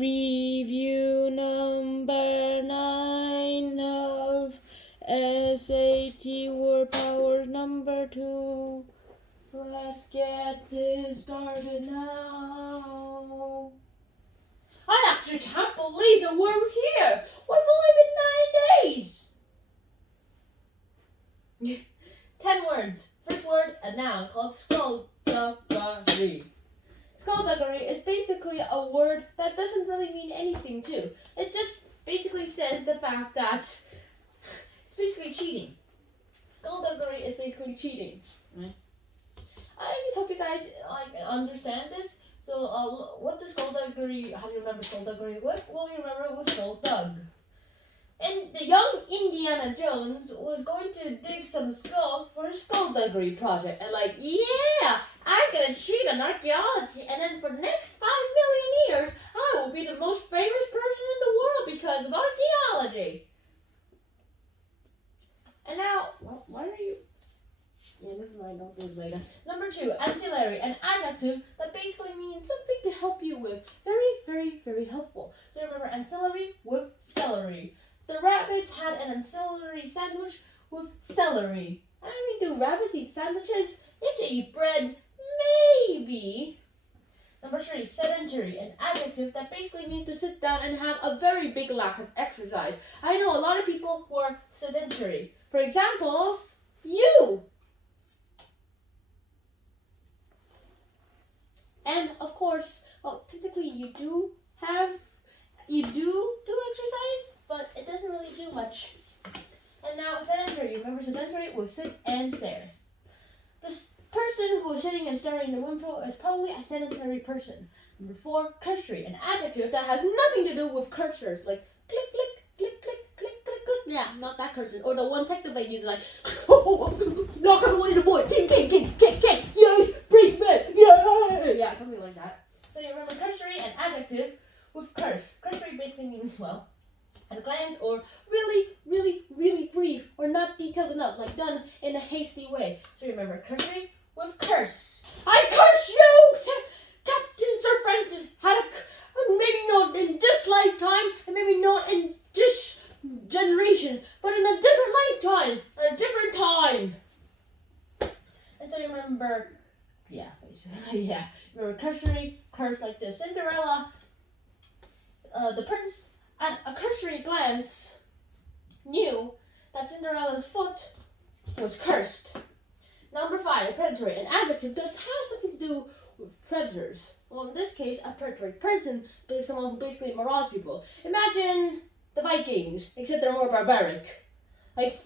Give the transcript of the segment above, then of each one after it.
Review number 9 of SAT Word Powers number 2. Let's get this started now. I actually can't believe that we're here. We've only been 9 days. 10 words. First word, a noun called skullduggery. Skullduggery is basically a word that doesn't really mean anything too. It just basically says the fact that it's basically cheating. Skullduggery is basically cheating. Right? I just hope you guys understand this. So, what does skullduggery? How do you remember skullduggery? What will you remember it was skulldug? And the young Indiana Jones was going to dig some skulls for his skullduggery project. And yeah, I'm gonna cheat on archaeology, and then for the next 5 million years, I will be the most famous person in the world because of archaeology. And now, why are you? Yeah, never mind, I'll do it later. Number 2, ancillary, an adjective that basically means something to help you with. Very, very, very helpful. So remember, ancillary with celery. The rabbit had an ancillary sandwich with celery. I mean, do rabbits eat sandwiches? If they eat bread, maybe. Number 3, sedentary, an adjective that basically means to sit down and have a very big lack of exercise. I know a lot of people who are sedentary. For examples, you. And of course, well, technically you do exercise, but it doesn't really do much. And now sedentary. Remember sedentary will sit and stare. This person who is sitting and staring in the window is probably a sedentary person. Number 4, cursory, an adjective that has nothing to do with cursors, like click, click, click, click, click, click, click. Yeah, not that cursor. Or the one technical uses like knock everyone in the void, kick, kick, kick, kick, kick, yes, break bed, yeah, something like that. So you remember cursory, an adjective with curse. Cursory basically means, well, at a glance, or really, really, really brief, or not detailed enough, like done in a hasty way. So remember cursory with curse. I curse you, Captain Sir Francis Haddock, and maybe not in this lifetime, and maybe not in this generation, but in a different lifetime, at a different time. And so you remember, remember cursory, curse like this. Cinderella, the prince, at a cursory glance, knew that Cinderella's foot was cursed. Number 5, predatory, an adjective that has something to do with predators. Well, in this case, a predatory person is someone who basically marauders people. Imagine the Vikings, except they're more barbaric. Like,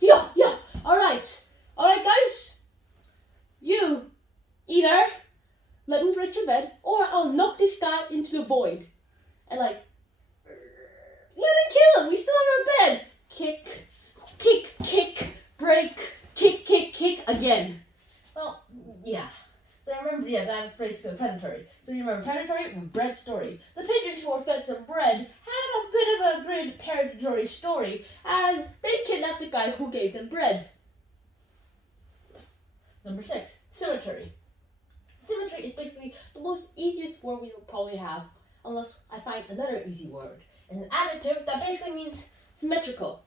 alright guys, you either let me break your bed, or I'll knock this guy into the void. And let him kill him, we still have our bed. Kick, kick, kick, break, kick, kick, kick, again. Well, yeah. So remember, that phrase is predatory. So you remember predatory from bread story. The pigeons who were fed some bread had a bit of a great predatory story, as they kidnapped the guy who gave them bread. Number 6, symmetry. Symmetry is basically the most easiest word we will probably have, unless I find another easy word. It's an adjective that basically means symmetrical.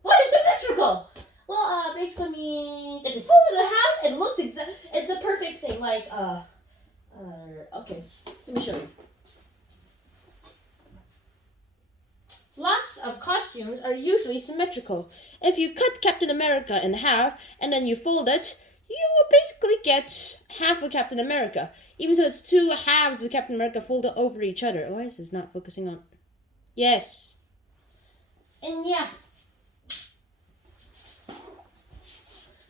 What is symmetrical? Well, basically means if you fold it in half, it looks it's a perfect thing. Like, okay, let me show you. Lots of costumes are usually symmetrical. If you cut Captain America in half and then you fold it, you will basically get half of Captain America. Even though it's 2 halves of Captain America folded over each other. Why is this not focusing on? Yes. And yeah.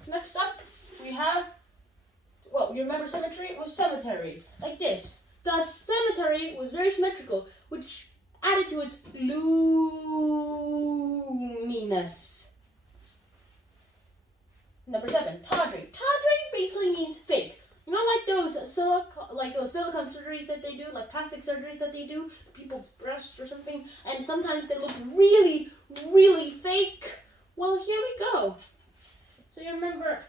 Next up, we have, well, you remember symmetry? It was cemetery, like this. The cemetery was very symmetrical, which added to its gloominess. Number 7, tawdry. Tawdry basically means fake. You know, like those silicone surgeries that they do, like plastic surgeries that they do, people's breasts or something, and sometimes they look really, really fake. Well, here we go. So you remember,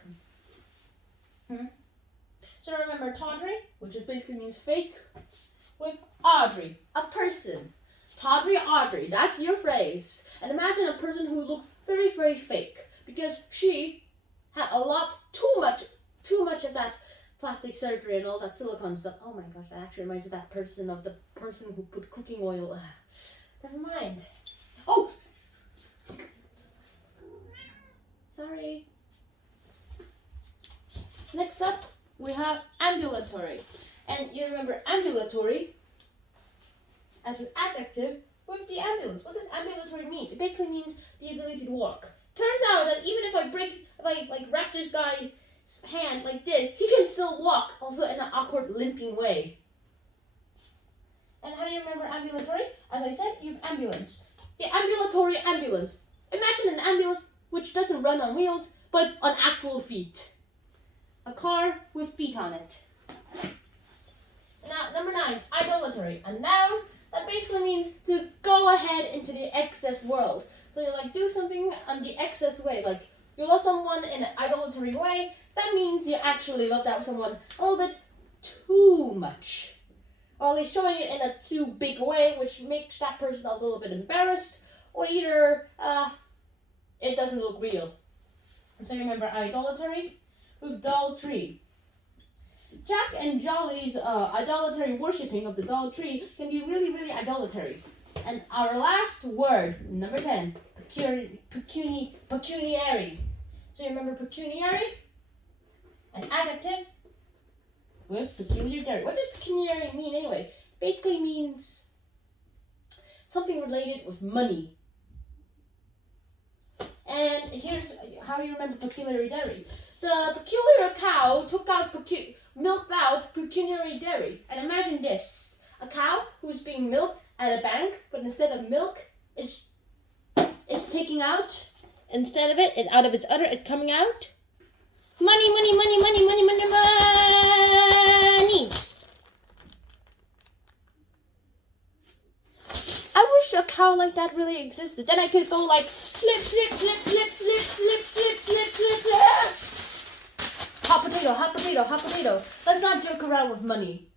tawdry, which just basically means fake. with Audrey, a person. Tawdry Audrey, that's your phrase. And imagine a person who looks very, very fake because she had too much of that plastic surgery and all that silicone stuff. Oh my gosh, that actually reminds me of the person who put cooking oil. Never mind. Oh! Sorry. Next up, we have ambulatory. And you remember ambulatory as an adjective with the ambulance. What does ambulatory mean? It basically means the ability to walk. Turns out that even if I wrap this guy's hand like this, he can still walk, also in an awkward limping way. And how do you remember ambulatory? As I said, you have ambulance. The ambulatory ambulance. Imagine an ambulance which doesn't run on wheels, but on actual feet. A car with feet on it. Now, number 9, idolatry. A noun that basically means to go ahead into the excess world. So you do something on the excess way. Like you love someone in an idolatry way. That means you actually love that someone a little bit too much. Or at least showing it in a too big way, which makes that person a little bit embarrassed. Or either it doesn't look real. So remember idolatry with doll tree. Jack and Jolly's idolatry worshipping of the doll tree can be really, really idolatry. And our last word, number 10, pecuniary. So you remember pecuniary? An adjective with peculiarity. What does pecuniary mean anyway? Basically means something related with money. And here's how you remember pecuniary dairy. The peculiar cow milked out pecuniary dairy. And imagine this. A cow who's being milked at a bank, but instead of milk, it's taking out, instead of it, out of its udder, it's coming out. Money, money, money, money, money, money, money. I wish a cow like that really existed. Then I could go like slip, slip, slip, slip, slip, slip, slip, slip, slip, slip. Hot potato, hot potato, hot potato. Let's not joke around with money.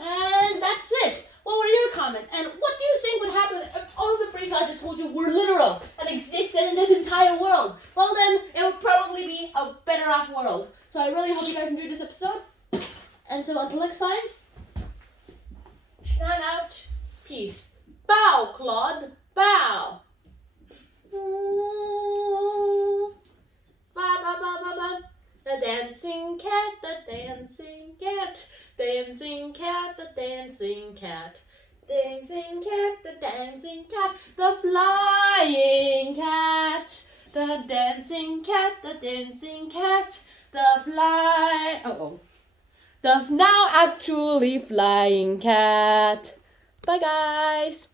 And that's it. What were your comments? And what do you think would happen if all the phrases I just told you were literal and existed in this entire world? Well then, it would probably be a better off world. So I really hope you guys enjoyed this episode. And so until next time, shine out, peace. Bow, Claude, bow. Ba ba ba ba ba. The dancing cat, the dancing cat, dancing cat, the dancing cat, dancing cat, the dancing cat, the flying cat, the dancing cat, the dancing cat, the now actually flying cat. Bye guys.